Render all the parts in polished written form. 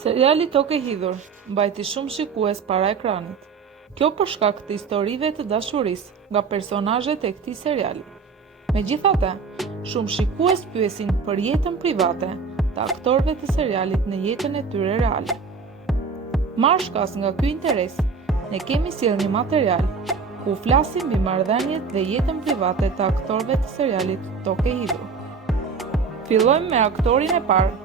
Seriali Tokë e Hidhur mbajti shumë shikues para ekranit. Kjo për shkak të historive të dashurisë nga personazhet e këtij seriali. Megjithatë, shumë shikues pyesin për jetën private të aktorëve të serialit në jetën e tyre reale. Marrë shkas nga ky interes, ne kemi sjellë një material ku flasim mbi marrëdhëniet dhe jetën private të aktorëve të serialit Tokë e Hidhur. Fillojmë me aktorin e parë,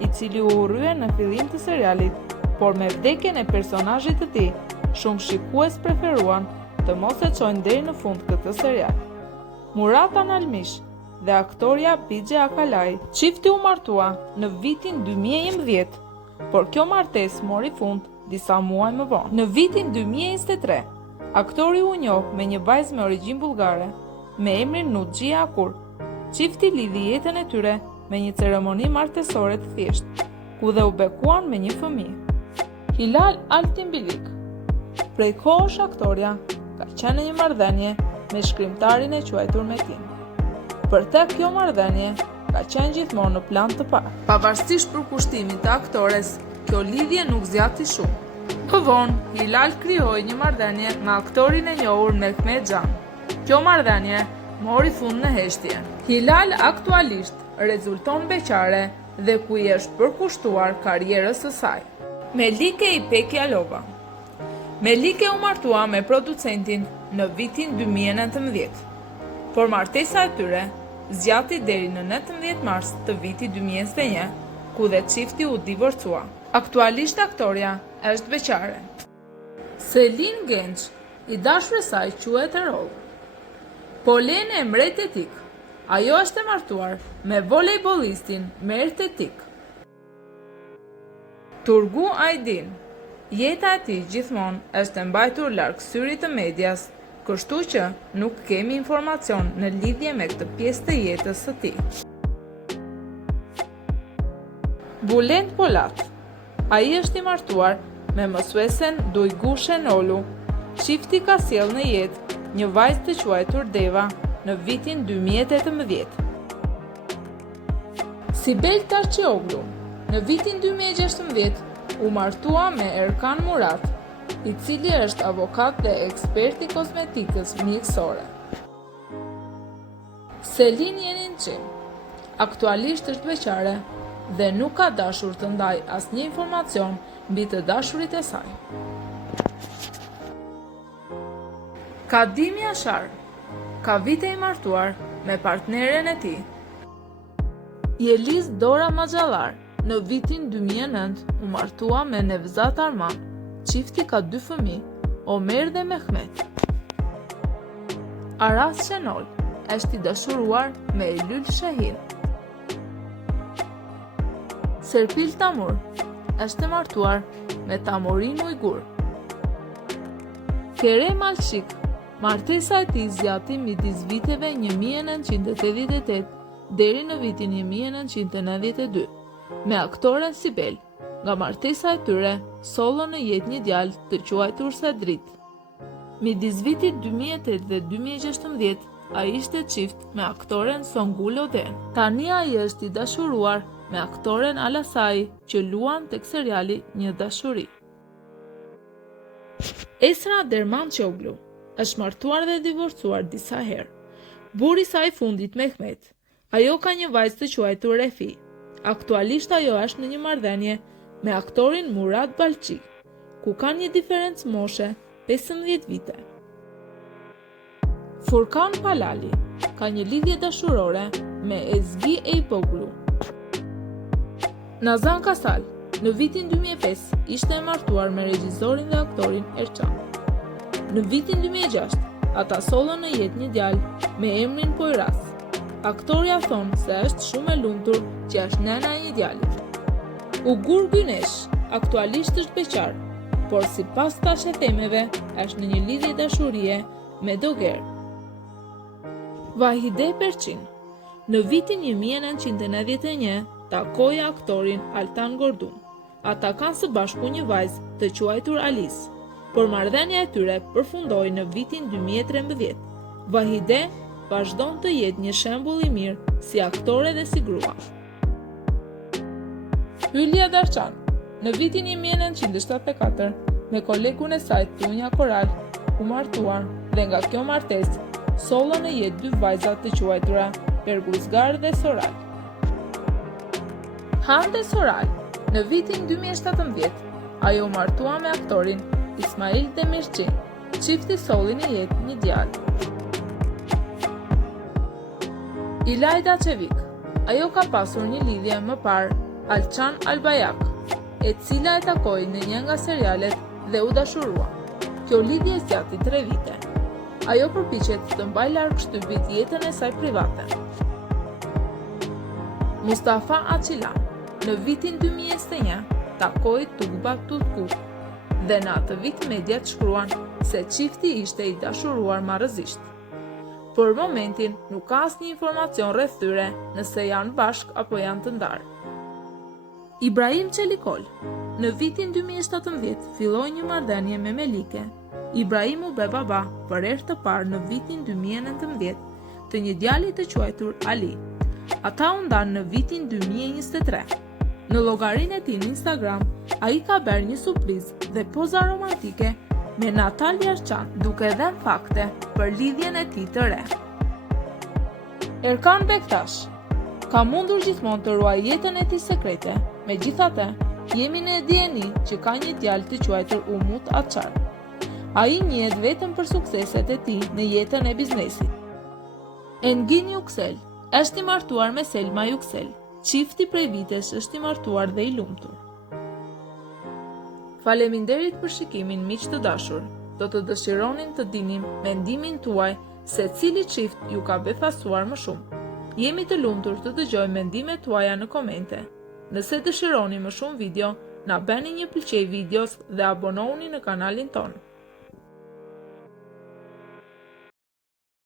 i cili u urrye në fillim të serialit, por me vdekjen e personazhit të tij, shumë shikues preferuan të mos e çojnë deri në fund këtë serial. Murat Analmish dhe aktoria Bixhe Akalaj, çifti u martua në vitin 2011, por kjo martesë mori fund disa muaj më vonë. Në vitin 2023, aktori u njoh me një vajzë me origjinë bullgare, me emrin Nuxhi Akur. Çifti lidhi jetën e tyre me një ceremoni martesore të thjeshtë, ku dhe u bekuan me një fëmijë. Hilal Altimbilik, prej kohësh aktoria, ka qenë në një marrëdhënie me shkrimtarin e quajtur Metin. Për te kjo marrëdhënie ka qenë gjithmonë në plan të parë. Pavarësisht përkushtimit të aktores, kjo lidhje nuk zgjati shumë. Më vonë, Hilal krijoi një marrëdhënie me aktorin e njohur Mehmet Xhan. Kjo marrëdhënie mori fund në heshtje. Hilal aktualisht rezulton beqare dhe ku i është përkushtuar karrierës së saj. Melike Ipekjalova. Melike u martua me producentin në vitin 2019, por martesa e tyre zgjati deri në 19 mars të vitit 2021, ku dhe çifti u divorcua. Aktualisht aktoria është beqare. Selin Genç, i dashuri i saj quhet Erol. Polen Emretetik. Ajo është e martuar me volejbollistin Mertetik. Turgu Aydin. Jeta e tij gjithmonë është e mbajtur larg syrit të medias, kështu që nuk kemi informacion në lidhje me këtë pjesë të jetës së tij. Bulent Polat. Ai është i martuar me mësuesen Dujgushen Olu. Çifti ka sjellë në jetë një vajzë të quajtur Deva në vitin 2018. Sibel Tarqioglu, në vitin 2016, u martua me Erkan Murat, i cili është avokat dhe ekspert i kozmetikës mjekësore. Selin Jeninçin, aktualisht është beqare dhe nuk ka dashur të ndaj asnjë informacion mbi të dashurit e saj. Kadimi Ashar ka vite i martuar me partneren e tij. Yeliz Dora Maxhallar, në vitin 2009 u martua me Nevzat Arman. Çifti ka 2 fëmijë, Omer dhe Mehmet. Aras Shenol është i dashuruar me Eylül Shahin. Serpil Tamur është e martuar me Tamurin Ujgur. Kerem Alshik, martesa e tij zgjati midis viteve 1988 deri në vitin 1992 me aktoren Sibel. Nga martesa e tyre sollën në jetë një djalë të quajtur Sedrit. Midis vitit 2008 dhe 2016 ai ishte çift me aktoren Songul Oden. Tani ai është i dashuruar me aktoren Alasai që luan tek seriali Një dashuri. Esra Dermançoglu është martuar dhe divorcuar disa herë. Burri i saj fundit Mehmet. Ajo ka një vajzë të quajtur Refi. Aktualisht ajo është në një marrëdhënie me aktorin Murat Balçi, ku ka një diferencë moshe 15 vite. Furkan Palali ka një lidhje dashurore me Ezgi Eyüpoglu. Nazan Kasal në vitin 2005 ishte e martuar me regjisorin dhe aktorin Erçan. Në vitin 2006, ata sollën në jetë një djalë me emrin Poyraz. Aktoria thonë se është shumë e lumtur që është nëna e një djali. Ugur Günesh aktualisht është beqar, por sipas tash e themeve është në një lidhje dashurie me Doger. Vahide Perçin në vitin 1991 takoi aktorin Altan Gordun. Ata kanë së bashku një vajzë të quajtur Alice, por marrëdhënia e tyre përfundoi në vitin 2013. Vahide vazhdon të jetë një shembull i mirë si aktore dhe si grua. Hylja Darçan Në vitin 1974, me kolegun e saj Tunja Koral, u martuan dhe nga kjo martesë sollën në jetë 2 vajza të quajtura Perguzgar dhe Soral. Hande Soral, në vitin 2017, ajo u martua me aktorin Ismail Demirci, çifti solli në jetë një djalë. Ilayda Çevik, ajo ka pasur një lidhje më parë Alçan Albayrak, e cila e takoi në një nga serialet dhe u dashurua. Kjo lidhje zgjati 3 vite. Ajo përpiqet të mbajë larg shtypit jetën e saj private. Mustafa Aqilan, në vitin 2021, takoi Tuğba Tutku dhe në atë vit mediat shkruan se çifti ishte i dashuruar marrëzisht. Për momentin nuk ka asnjë informacion rreth tyre nëse janë bashk apo janë të ndarë. Ibrahim Çelikol, në vitin 2017 filloi një marrëdhënie me Melike. Ibrahim u bë baba për herë të parë në vitin 2019 të një djali të quajtur Ali. Ata u ndanë në vitin 2023. Në llogarinë e tij në Instagram, ai ka bërë një surprizë dhe poza romantike me Natalja Arçan, duke dhënë fakte për lidhjen e tij të re. Erkan Bektash ka mundur gjithmonë të ruajë jetën e tij sekrete, megjithatë, jemi në dieni që ka një djalë të quajtur Umut Açar. Ai njihet vetëm për sukseset e tij në jetën e biznesit. Engin Yüksel është i martuar me Selma Yüksel. Çifti prej vitesh është i martuar dhe i lumtur. Faleminderit për shikimin, miq të dashur. Do të dëshironin të dinim mendimin tuaj se cili çift ju ka befasuar më shumë. Jemi të lumtur të dëgjojmë mendimet tuaja në komente. Nëse dëshironi më shumë video, na bëni një pëlqej videos dhe abonohuni në kanalin tonë.